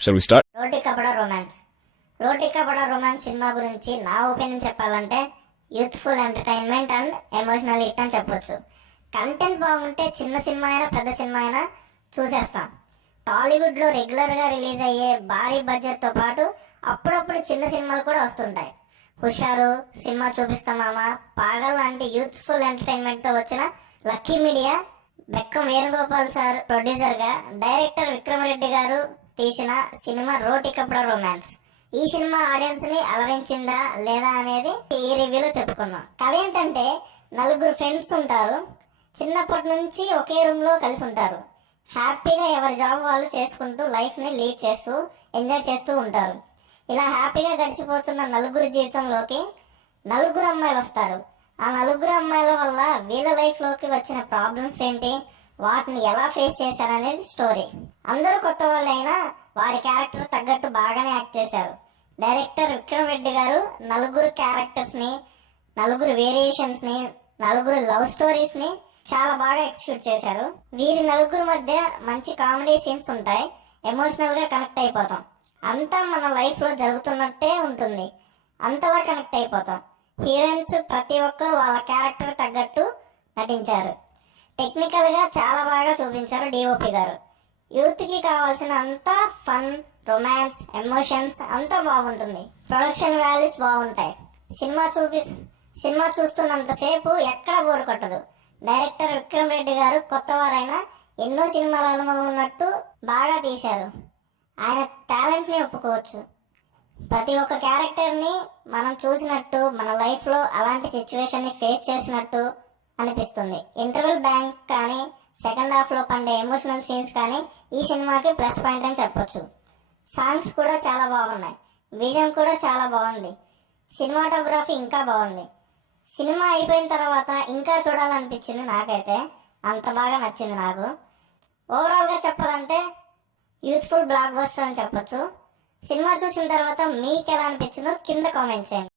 Shall we start? Roti Kapada Romance cinema గురించి నా opinion చెప్పాలంటే youthful entertainment and emotional hit అని చెప్పొచ్చు. కంటెంట్ బాగుంటే చిన్న సినిమా అయినా పెద్ద సినిమా అయినా చూసేస్తాం. టాలీవుడ్లో రెగ్యులర్గా రిలీజ్ అయ్యే భారీ బడ్జెట్తో పాటు అప్పుడప్పుడు చిన్న సినిమాలు కూడా వస్తుంటాయి. హుషారు, సినిమా చూపిస్తామా, పాగల్ లాంటి యూత్ఫుల్ ఎంటర్టైన్మెంట్తో వచ్చిన lucky media Bekkam Venugopal sir ప్రొడ్యూసర్గా డైరెక్టర్ విక్రమరెడ్డి గారు తీసిన సినిమా రోటీ కపడా రొమాన్స్. ఈ సినిమా ఆడియన్స్ ని అలరించిందా లేదా అనేది ఈ రివ్యూలో చెప్పుకుందాం. కథ ఏంటంటే, నలుగురు ఫ్రెండ్స్ ఉంటారు. చిన్నప్పటి నుంచి ఒకే రూమ్ లో కలిసి ఉంటారు. హ్యాపీగా ఎవరి జాబ్ వాళ్ళు చేసుకుంటూ లైఫ్ ని లీడ్ చేస్తూ ఎంజాయ్ చేస్తూ ఉంటారు. ఇలా హ్యాపీగా గడిచిపోతున్న నలుగురు జీవితంలోకి నలుగురు అమ్మాయిలు వస్తారు. ఆ నలుగురు అమ్మాయిల వల్ల వీళ్ళ లైఫ్ లోకి వచ్చిన ప్రాబ్లమ్స్ ఏంటి, వాటిని ఎలా ఫేస్ చేశారనేది స్టోరీ. అందరూ కొత్త వాళ్ళైనా వారి క్యారెక్టర్ తగ్గట్టు బాగానే యాక్ట్ చేశారు. డైరెక్టర్ విక్రమ్ రెడ్డి గారు నలుగురు క్యారెక్టర్స్ ని, నలుగురు వేరియేషన్స్ ని, నలుగురు లవ్ స్టోరీస్ ని చాలా బాగా ఎక్స్క్యూట్ చేశారు. వీరి నలుగురు మధ్య మంచి కామెడీ సీన్స్ ఉంటాయి. ఎమోషనల్ గా కనెక్ట్ అయిపోతాం. అంతా మన లైఫ్ లో జరుగుతున్నట్టే ఉంటుంది. అంతలా కనెక్ట్ అయిపోతాం. హీరోయిన్స్ ప్రతి ఒక్కరు వాళ్ళ క్యారెక్టర్ తగ్గట్టు నటించారు. టెక్నికల్ గా చాలా బాగా చూపించారు డిఓపి గారు. యూత్ కి కావాల్సిన అంతా ఫన్, రొమాన్స్, ఎమోషన్స్ అంతా బాగుంటుంది. ప్రొడక్షన్ వాల్యూస్ బాగుంటాయి. సినిమా చూస్తున్నంతసేపు ఎక్కడ బోరు కొట్టదు. డైరెక్టర్ విక్రమ్ రెడ్డి గారు కొత్త వారైనా ఎన్నో సినిమాల అనుభవం ఉన్నట్టు బాగా తీశారు. ఆయన టాలెంట్ ని ఒప్పుకోవచ్చు. ప్రతి ఒక్క క్యారెక్టర్ ని మనం చూసినట్టు, మన లైఫ్ లో అలాంటి సిచ్యువేషన్ ని ఫేస్ చేసినట్టు అనిపిస్తుంది. ఇంటర్వెల్ బ్యాంక్ కానీ, సెకండ్ హాఫ్ లో పండే ఎమోషనల్ సీన్స్ కానీ ఈ సినిమాకి ప్లస్ పాయింట్ అని చెప్పొచ్చు. సాంగ్స్ కూడా చాలా బాగున్నాయి. విజన్ కూడా చాలా బాగుంది. సినిమాటోగ్రఫీ ఇంకా బాగుంది. సినిమా అయిపోయిన తర్వాత ఇంకా చూడాలనిపించింది నాకైతే. అంత బాగా నచ్చింది నాకు. ఓవరాల్ గా చెప్పాలంటే యూత్ఫుల్ బ్లాక్ బస్టర్ అని చెప్పొచ్చు. సినిమా చూసిన తర్వాత మీకు ఎలా అనిపించిందో కింద కామెంట్ చేయండి.